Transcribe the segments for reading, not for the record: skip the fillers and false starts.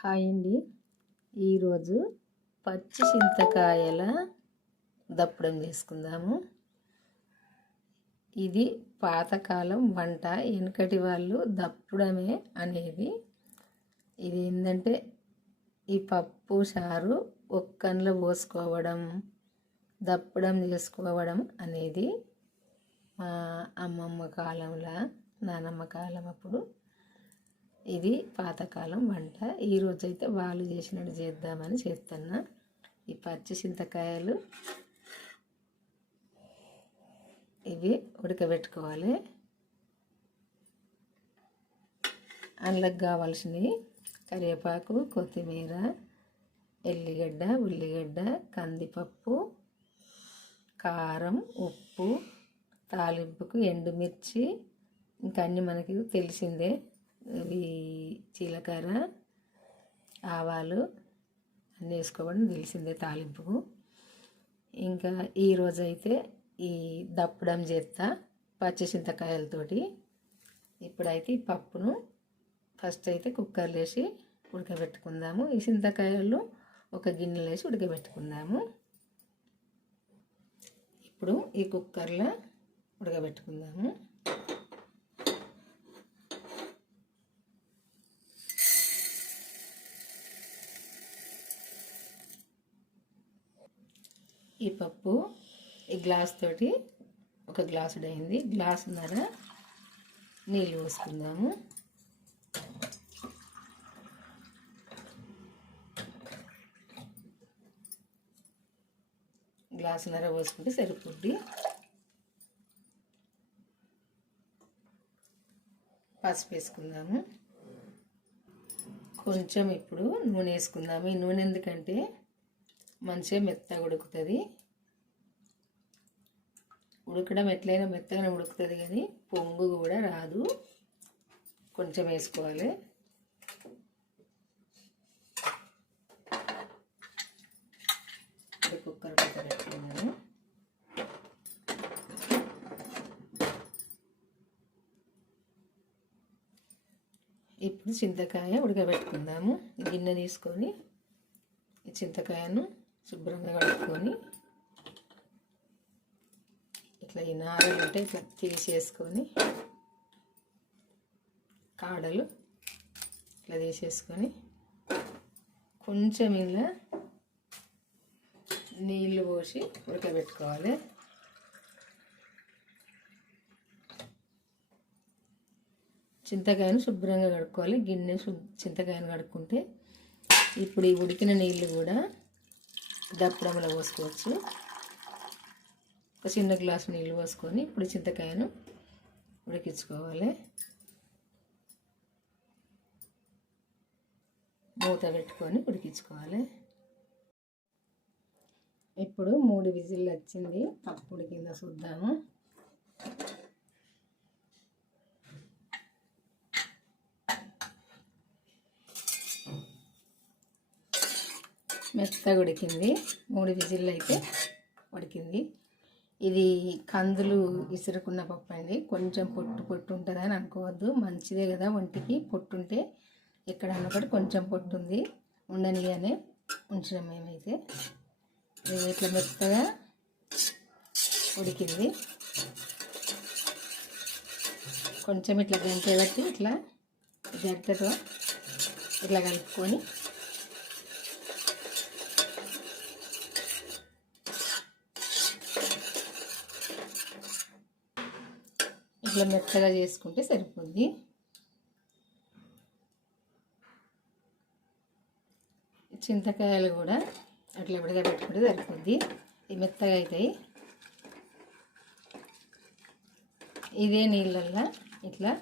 Hi అండి. ఈరోజు పచ్చి చింతకాయల దప్పడం చేసుకుందాము. ఇది పాతకాలం వంట. వెనకటి వాళ్ళు దప్పడమే అనేది. ఇది ఏంటంటే ఈ పప్పు చారు ఒక్కన్లో పోసుకోవడం, దప్పడం చేసుకోవడం అనేది మా అమ్మమ్మ కాలంలో, నానమ్మ కాలం అప్పుడు ఇది పాతకాలం వంట. ఈరోజైతే వాళ్ళు చేసినట్టు చేద్దామని చేస్తున్నా. ఈ పచ్చి చింతకాయలు ఇవి ఉడకబెట్టుకోవాలి. అందులోకి కావాల్సినవి కరివేపాకు, కొత్తిమీర, ఎల్లిగడ్డ, ఉల్లిగడ్డ, కందిపప్పు, కారం, ఉప్పు, తాలింపుకు ఎండుమిర్చి, ఇంకా అన్నీ మనకి తెలిసిందే. ఇవి జీలకర్ర, ఆవాలు అన్నీ వేసుకోవడం తెలిసిందే తాలింపుకు. ఇంకా ఈరోజైతే ఈ దప్పడం చేస్తా పచ్చి చింతకాయలతోటి. ఇప్పుడైతే ఈ పప్పును ఫస్ట్ అయితే కుక్కర్లో వేసి ఉడకబెట్టుకుందాము. ఈ చింతకాయలు ఒక గిన్నెలో వేసి ఉడకబెట్టుకుందాము. ఇప్పుడు ఈ కుక్కర్లో ఉడకబెట్టుకుందాము. ఈ పప్పు ఈ గ్లాస్ తోటి ఒక గ్లాసుడు అయింది. గ్లాసున్నర నీళ్ళు పోసుకుందాము. గ్లాసున్నర పోసుకుంటే సరిపోద్ది. పసుపు వేసుకుందాము. కొంచెం ఇప్పుడు నూనె వేసుకుందాము. ఈ నూనె ఎందుకంటే మంచిగా మెత్తగా ఉడుకుతుంది. ఉడకడం ఎట్లయినా మెత్తగానే ఉడుకుతుంది, కానీ పొంగు కూడా రాదు. కొంచెం వేసుకోవాలి. కుక్కర్ పెట్టుకున్నాను. ఇప్పుడు చింతకాయ ఉడకబెట్టుకుందాము. గిన్నె తీసుకొని ఈ చింతకాయను శుభ్రంగా కడుక్కొని ఇట్లా ఈ నారలు ఉంటే ఇట్లా తీసేసుకొని, కాడలు ఇట్లా తీసేసుకొని కొంచెం ఇలా నీళ్ళు పోసి ఉడకబెట్టుకోవాలి. చింతకాయను శుభ్రంగా కడుక్కోవాలి. గిన్నె చింతకాయను కడుక్కుంటే ఇప్పుడు ఈ ఉడికిన నీళ్ళు కూడా దప్పడంలో పోసుకోవచ్చు. ఒక చిన్న గ్లాసు నీళ్ళు పోసుకొని ఇప్పుడు చింతకాయను ఉడికించుకోవాలి. మూత పెట్టుకొని ఉడికించుకోవాలి. ఇప్పుడు 3 విజిల్లు వచ్చింది. పప్పు ఉడికిందో చూద్దాము. మెత్తగా ఉడికింది. 3 విజిల్లు అయితే ఉడికింది. ఇది కందులు ఇసురుకున్న పప్పు అండి. కొంచెం పొట్టు ఉంటుందని అనుకోవద్దు. మంచిదే కదా ఒంటికి. పొట్టుంటే ఎక్కడన్నా ఒకటి కొంచెం పొట్టు ఉంది ఉండనిగానే ఉంచడం. మేమైతే ఇది ఇట్లా మెత్తగా ఉడికింది. కొంచెం ఇట్లా గంటె బట్టి ఇట్లా గంటతో ఇట్లా కలుపుకొని ఇట్లా మెత్తగా చేసుకుంటే సరిపోద్ది. చింతకాయలు కూడా అట్లా విడిగా పెట్టుకుంటే సరిపోద్ది. ఇవి మెత్తగా అవుతాయి. ఇదే నీళ్ళల్లో ఇట్లా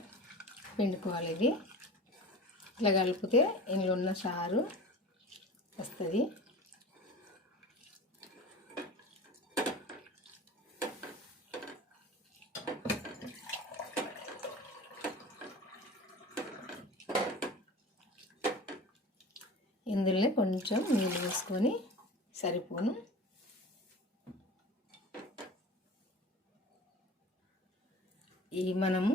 పిండుకోవాలి. ఇది ఇట్లా కలిపితే ఇందులో ఉన్న చారు వస్తుంది. ఇందులో కొంచెం నీళ్ళు వేసుకొని సరిపోను. ఈ మనము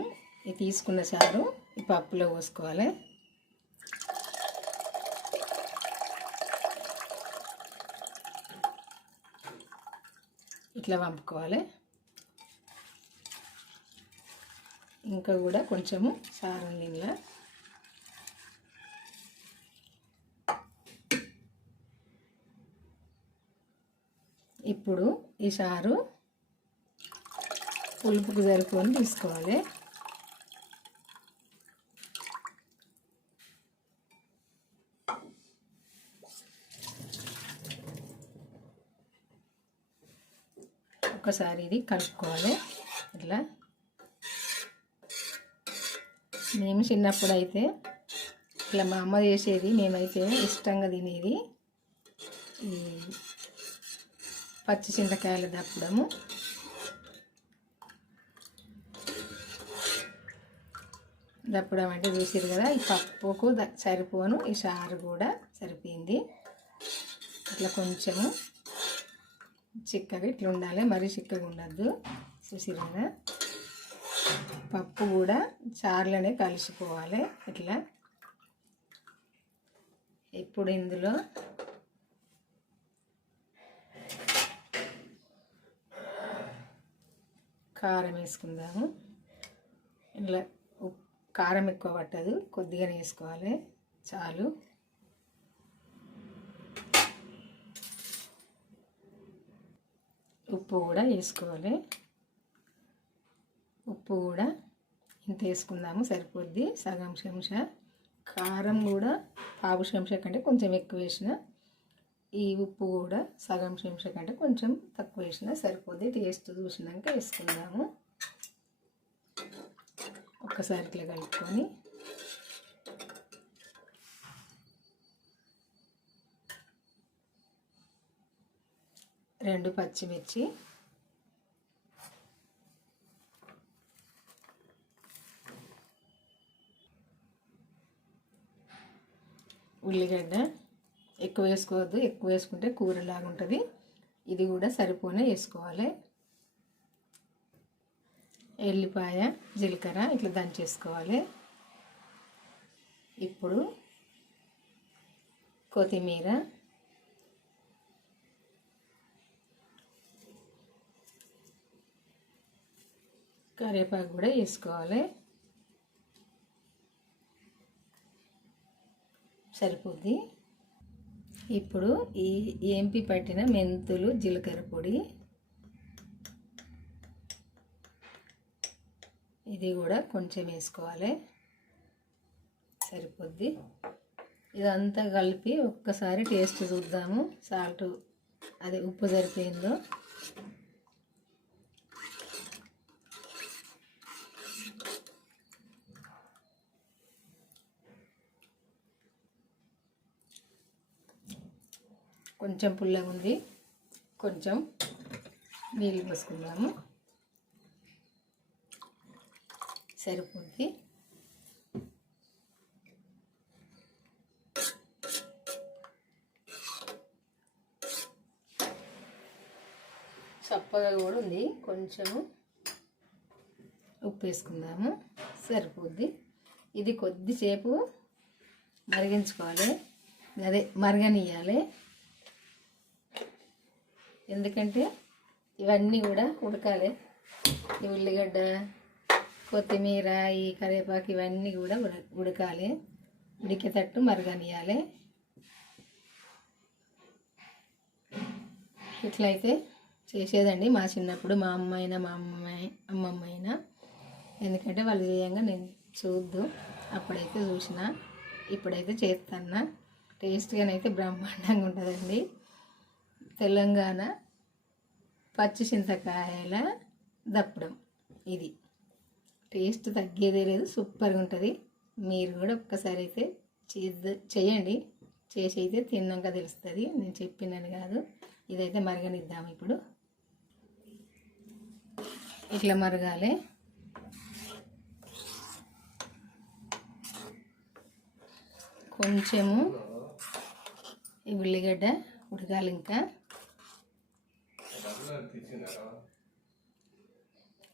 ఈ తీసుకున్న చారు ఈ పప్పులో పోసుకోవాలి. ఇట్లా వంపుకోవాలి. ఇంకా కూడా కొంచెము సారం దీనిలో. ఇప్పుడు ఈ చారు పులుపుకు సరిపోని తీసుకోవాలి. ఒకసారి ఇది కలుపుకోవాలి. ఇట్లా మేము చిన్నప్పుడు అయితే ఇట్లా మా అమ్మ చేసేది, మేమైతే ఇష్టంగా తినేది ఈ పచ్చి చింతకాయలు దప్పడము. దప్పడం అంటే చూసారు కదా, ఈ పప్పుకు సరిపోను ఈ చారు కూడా సరిపోయింది. ఇట్లా కొంచెము చిక్కగా ఇట్లా ఉండాలి, మరీ చిక్కగా ఉండద్దు. చూసారు కదా, పప్పు కూడా చారులోనే కలిసిపోవాలి. ఇట్లా ఇప్పుడు ఇందులో కారం వేసుకుందాము. ఇట్లా కారం ఎక్కువ పట్టదు, కొద్దిగానే వేసుకోవాలి చాలు. ఉప్పు కూడా వేసుకోవాలి. ఉప్పు కూడా ఇంత వేసుకుందాము, సరిపోద్ది. సగం చెంచా. కారం కూడా పావు చెంచా కంటే కొంచెం ఎక్కువ వేసిన, ఈ ఉప్పు కూడా సగం చెంచా కంటే కొంచెం తక్కువ వేసిన సరిపోద్ది. టేస్ట్ చూసినాక వేసుకుందాము. ఒక్కసారి ఇట్లా కలుపుకొని రెండు పచ్చిమిర్చి, ఉల్లిగడ్డ ఎక్కువ వేసుకోవద్దు, ఎక్కువ వేసుకుంటే కూరలాగా ఉంటుంది. ఇది కూడా సరిపోనే వేసుకోవాలి. ఎల్లిపాయ, జీలకర్ర ఇట్లా దంచేసుకోవాలి. ఇప్పుడు కొత్తిమీర, కరివేపాకు కూడా వేసుకోవాలి. సరిపోద్ది. ఇప్పుడు ఈ ఏంపి పట్టిన మెంతులు, జీలకర్ర పొడి ఇది కూడా కొంచెం వేసుకోవాలి. సరిపోద్ది. ఇదంతా కలిపి ఒక్కసారి టేస్ట్ చూద్దాము, సాల్ట్ అదే ఉప్పు సరిపోయిందో. కొంచెం పుల్లగా ఉంది, కొంచెం నీళ్ళు పోసుకుందాము. సరిపోద్ది. చప్పగా కూడా ఉంది, కొంచెము ఉప్పు వేసుకుందాము. సరిపోద్ది. ఇది కొద్దిసేపు మరిగించుకోవాలి, అదే మరగనియాలి. ఎందుకంటే ఇవన్నీ కూడా ఉడకాలి. ఈ ఉల్లిగడ్డ, కొత్తిమీర, ఈ కరివేపాకు ఇవన్నీ కూడా ఉడకాలి. ఉడికేటట్టు మరగనియాలి. ఇట్లయితే చేసేదండి మా చిన్నప్పుడు, మా అమ్మ అయినా మా అమ్మమ్మ అయినా. ఎందుకంటే వాళ్ళు చేయంగా నేను చూద్దు, అప్పుడైతే చూసిన, ఇప్పుడైతే చేస్తాను. టేస్ట్గానైతే బ్రహ్మాండంగా ఉంటుందండి. తెలంగాణ పచ్చి చింతకాయల దప్పడం ఇది టేస్ట్ తగ్గేదే లేదు, సూపర్గా ఉంటుంది. మీరు కూడా ఒక్కసారి అయితే చేయండి. చేసి అయితే తిన్నాక తెలుస్తుంది, నేను చెప్పినాను కాదు. ఇదైతే మరగనిద్దాము. ఇప్పుడు ఇట్లా మరగాలి. కొంచెము ఈ ఉల్లిగడ్డ ఉడకాలి, ఇంకా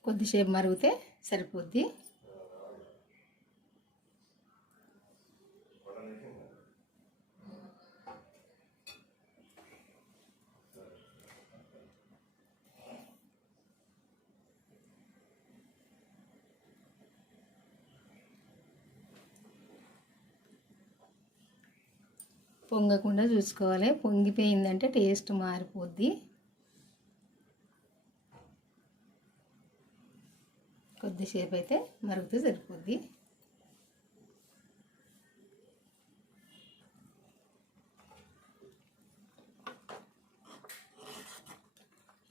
కొద్దిసేపు మరిగితే సరిపోద్ది. పొంగకుండా చూసుకోవాలి. పొంగిపోయిందంటే టేస్ట్ మారిపోద్ది. కొద్దిసేపు అయితే మరుగుతూ సరిపోద్ది.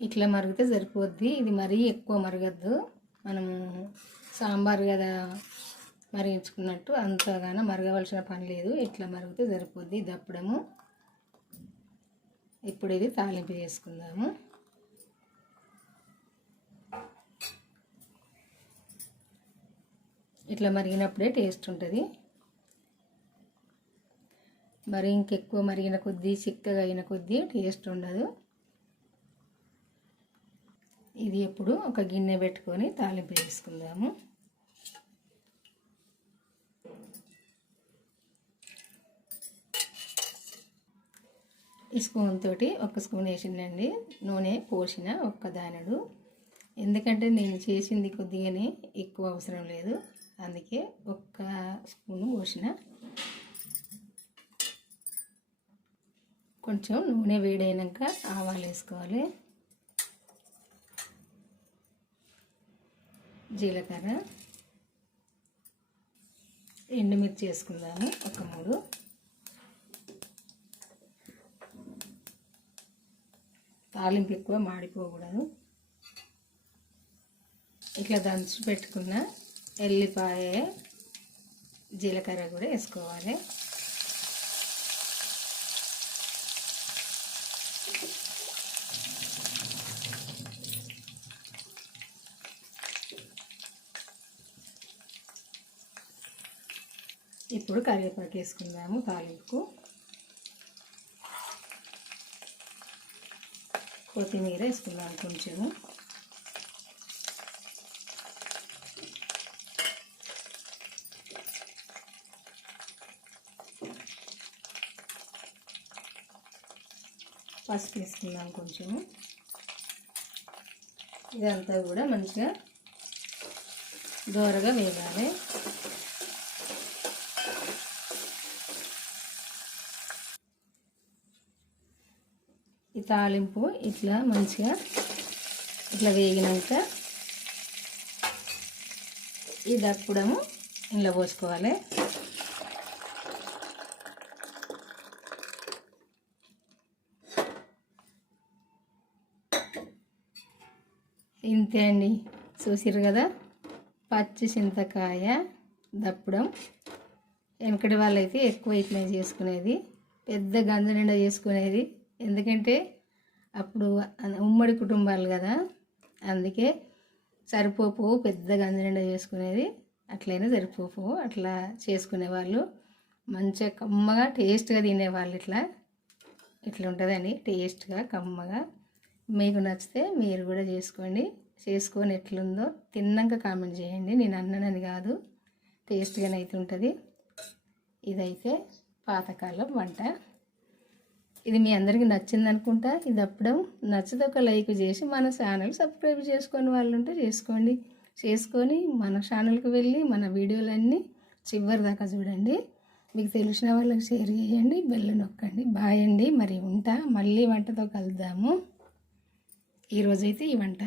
ఇట్లా మరిగితే సరిపోద్ది. ఇది మరీ ఎక్కువ మరగద్దు. మనము సాంబార్ కదా మరిగించుకున్నట్టు అంతగానో మరగవలసిన పని లేదు. ఇట్లా మరిగితే సరిపోద్ది దప్పడము. ఇప్పుడు ఇది తాలింపు చేసుకుందాము. ఇట్లా మరిగినప్పుడే టేస్ట్ ఉంటుంది. మరి ఇంకెక్కువ మరిగిన కొద్దీ చిక్కగా అయిన కొద్దీ టేస్ట్ ఉండదు. ఇది ఇప్పుడు ఒక గిన్నె పెట్టుకొని తాలింపు చేసుకుందాము. ఈ స్పూన్ తోటి ఒక స్పూన్ వేసిందండి నూనె పోసిన ఒక్క దానడు. ఎందుకంటే నేను చేసింది కొద్దిగానే ఎక్కువ అవసరం లేదు, అందుకే ఒక్క స్పూను పోసిన. కొంచెం నూనె వేడైనాక ఆవాలు వేసుకోవాలి, జీలకర్ర, ఎండుమిర్చి వేసుకుందాము ఒక 3. తాలింపు ఎక్కువ మాడిపోకూడదు. ఇట్లా దంచి పెట్టుకున్న ఎల్లిపాయ, జీలకర్ర కూడా వేసుకోవాలి. ఇప్పుడు కరివేపాకు వేసుకుందాము తాలింపుకు. కొత్తిమీర వేసుకుందాము కొంచెము. పసుపు వేసుకుందాం కొంచెము. ఇదంతా కూడా మంచిగా దోరగా వేయాలి. ఈ తాలింపు ఇట్లా మంచిగా ఇట్లా వేగినాక ఈ దప్పడము ఇంట్లో పోసుకోవాలి. ఇంతే అండి, చూసిరు కదా పచ్చి చింతకాయ దప్పడం. వెనకటి వాళ్ళైతే ఎక్కువ ఇట్లా చేసుకునేది, పెద్ద గంజ నిండా చేసుకునేది. ఎందుకంటే అప్పుడు ఉమ్మడి కుటుంబాలు కదా, అందుకే సరిపోపు పెద్ద గంజ నిండా చేసుకునేది. అట్లయినా సరిపోపు అట్లా చేసుకునేవాళ్ళు. మంచిగా కమ్మగా టేస్ట్గా తినేవాళ్ళు. ఇట్లా ఉంటుందండి టేస్ట్గా కమ్మగా. మీకు నచ్చితే మీరు కూడా చేసుకోండి. చేసుకొని ఎట్లుందో తిన్నాక కామెంట్ చేయండి. నేను అన్నానని కాదు, టేస్ట్గానే అయితే ఉంటుంది. ఇదైతే పాతకాలం వంట. ఇది మీ అందరికీ నచ్చింది అనుకుంటా. ఇది అప్పడం నచ్చితే ఒక లైక్ చేసి మన ఛానల్ సబ్స్క్రైబ్ చేసుకొని వాళ్ళు ఉంటే చేసుకోండి. చేసుకొని మన ఛానల్కి వెళ్ళి మన వీడియోలన్నీ చివరి దాకా చూడండి. మీకు తెలిసిన వాళ్ళకి షేర్ చేయండి, బెల్ నొక్కండి. బాయ్ అండి, మరి ఉంటా. మళ్ళీ వంటతో కలుద్దాము. ఈరోజైతే ఈ వంట.